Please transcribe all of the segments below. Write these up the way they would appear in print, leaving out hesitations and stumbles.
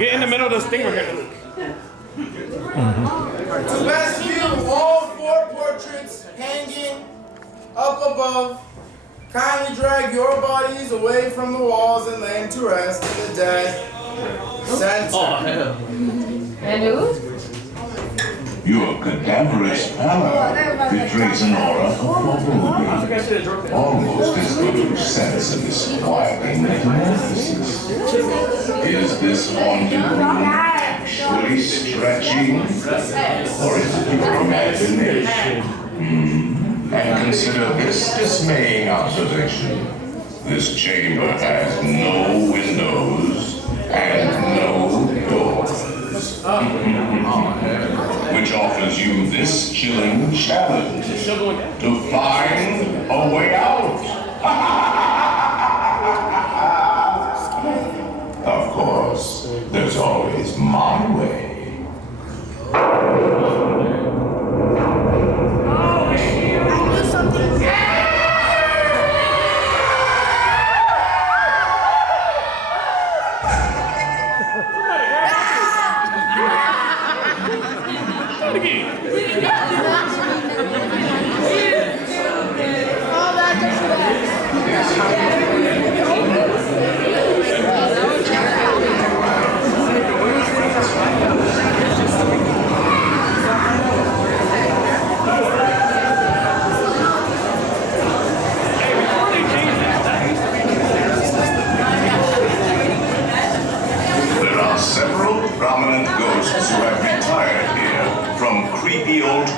Get in the middle of this thing we're gonna. To best view, all 4 portraits hanging up above. Kindly drag your bodies away from the walls and lay to rest in the dead center. Oh, hell. And who? Your cadaverous pallor betrays an aura of foreboding, almost as though you sense a disquieting metamorphosis. Is this haunted room actually stretching, or is it your imagination? And consider this dismaying observation. This chamber has no windows and no doors. Which offers you this chilling challenge to find a way out. Of course, there's always my way.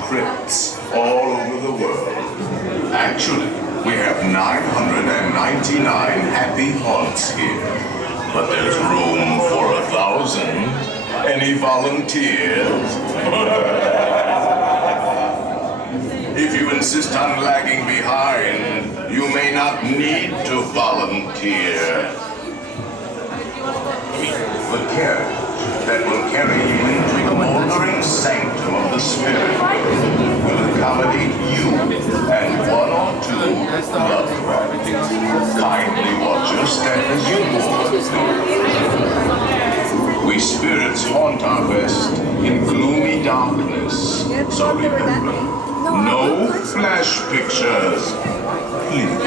Crypts all over the world. Actually, we have 999 happy haunts here, but there's room for 1,000. Any volunteers? If you insist on lagging behind, you may not need to volunteer. The carriage that will carry you into the moldering sanctum of the spirit will accommodate you and 1 or 2 loved ones. Kindly watch your step as you move. We spirits haunt our best in gloomy darkness, so remember, no flash pictures, please.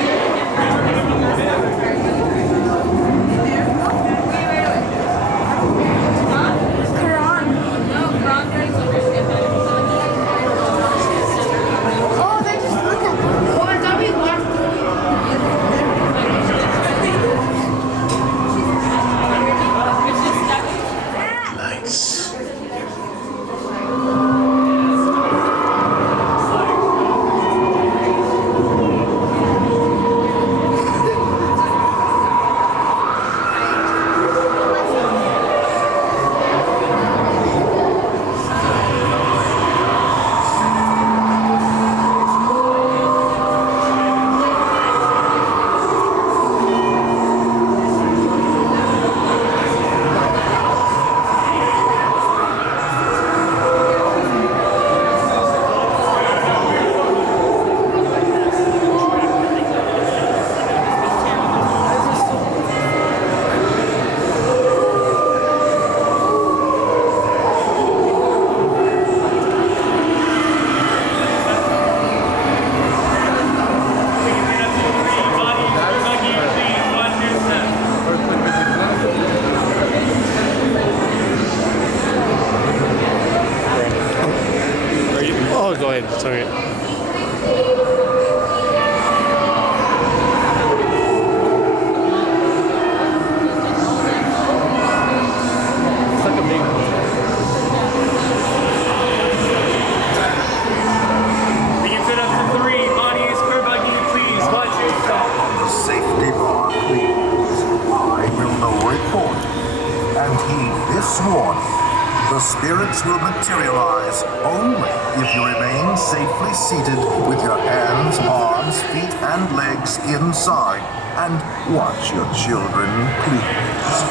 The spirits will materialize only if you remain safely seated with your hands, arms, feet, and legs inside. And watch your children, please.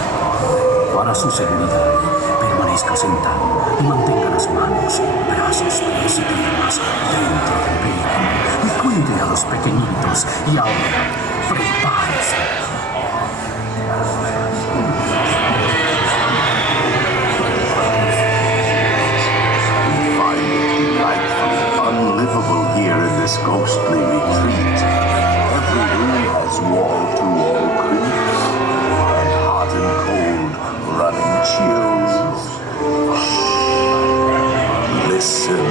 Para su seguridad, permanezca sentado y mantenga las manos, brazos, pies y piernas dentro del vehículo y cuide a los pequeñitos. Y ahora, prepárese. wall-to-wall creaks, and hot and cold running chills. Listen.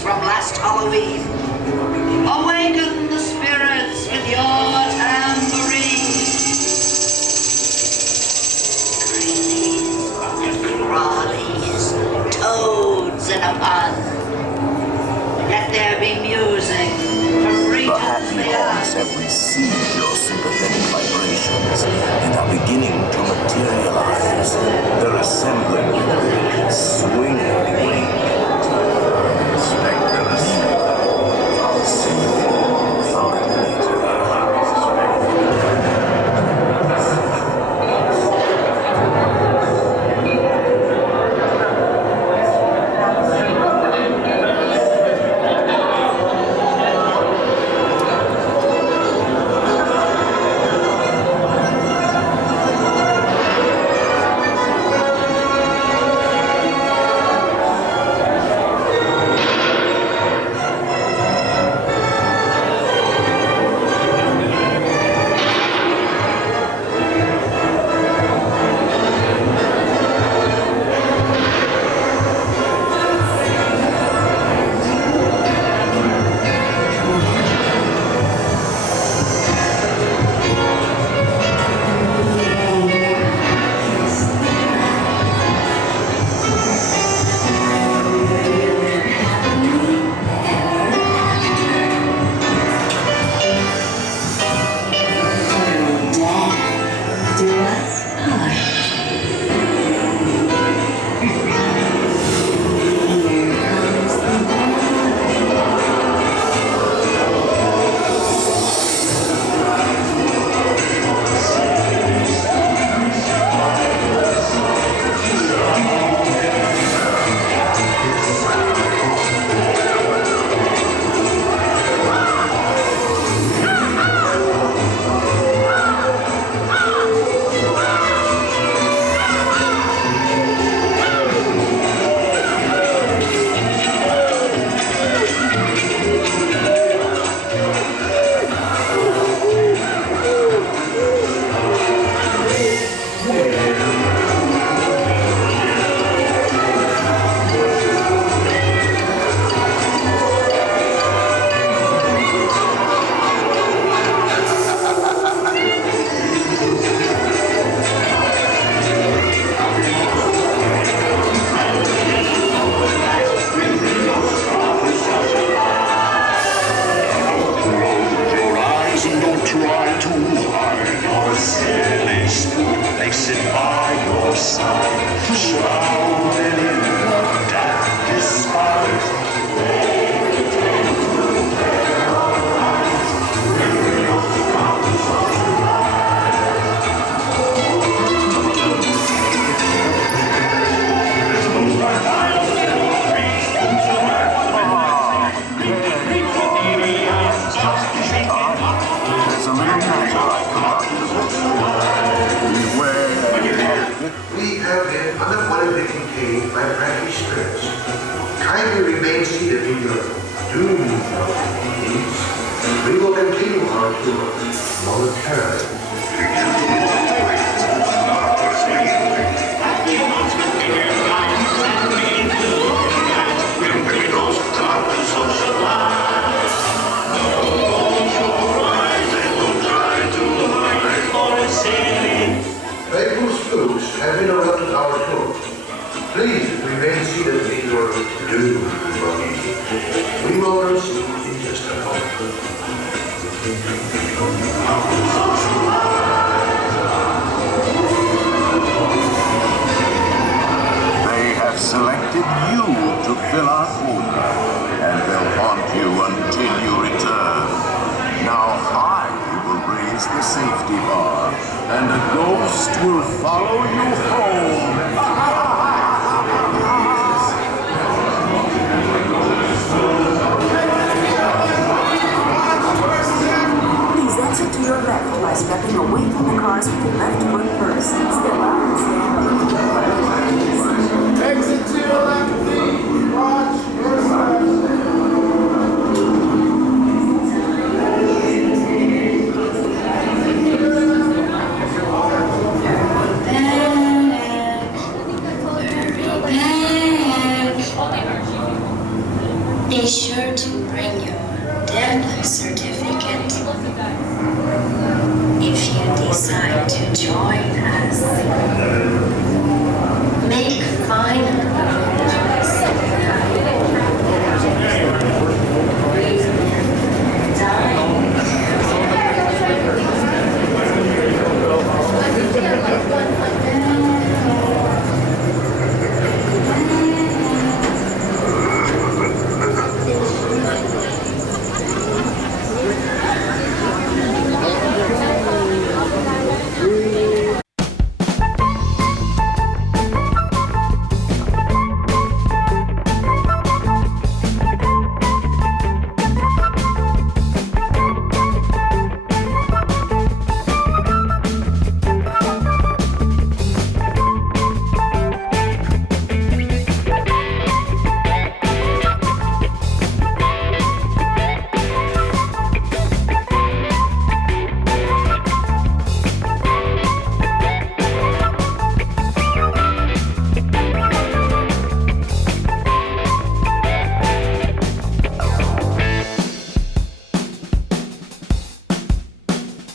From last Halloween, awaken the spirits with your tambourine. Greenies, crawlies, toads in a pond. Let there be music from The regions happy haunts beyond. have received your sympathetic vibrations and are beginning to materialize. They're assembling with a swinging wing. Spectrals. I'll see you later. Kindly remain seated in your doom, please. We will leaving our tour momentarily. Faithful spooks have interrupted our tour. Please remain seated in your dune buggy. We will proceed in just a moment. They have selected you to fill our quota, and they'll haunt you until you return. Now I will raise the safety bar, and a ghost will follow you home. Please exit to your left by stepping away from the cars with your left foot first. Step out and stand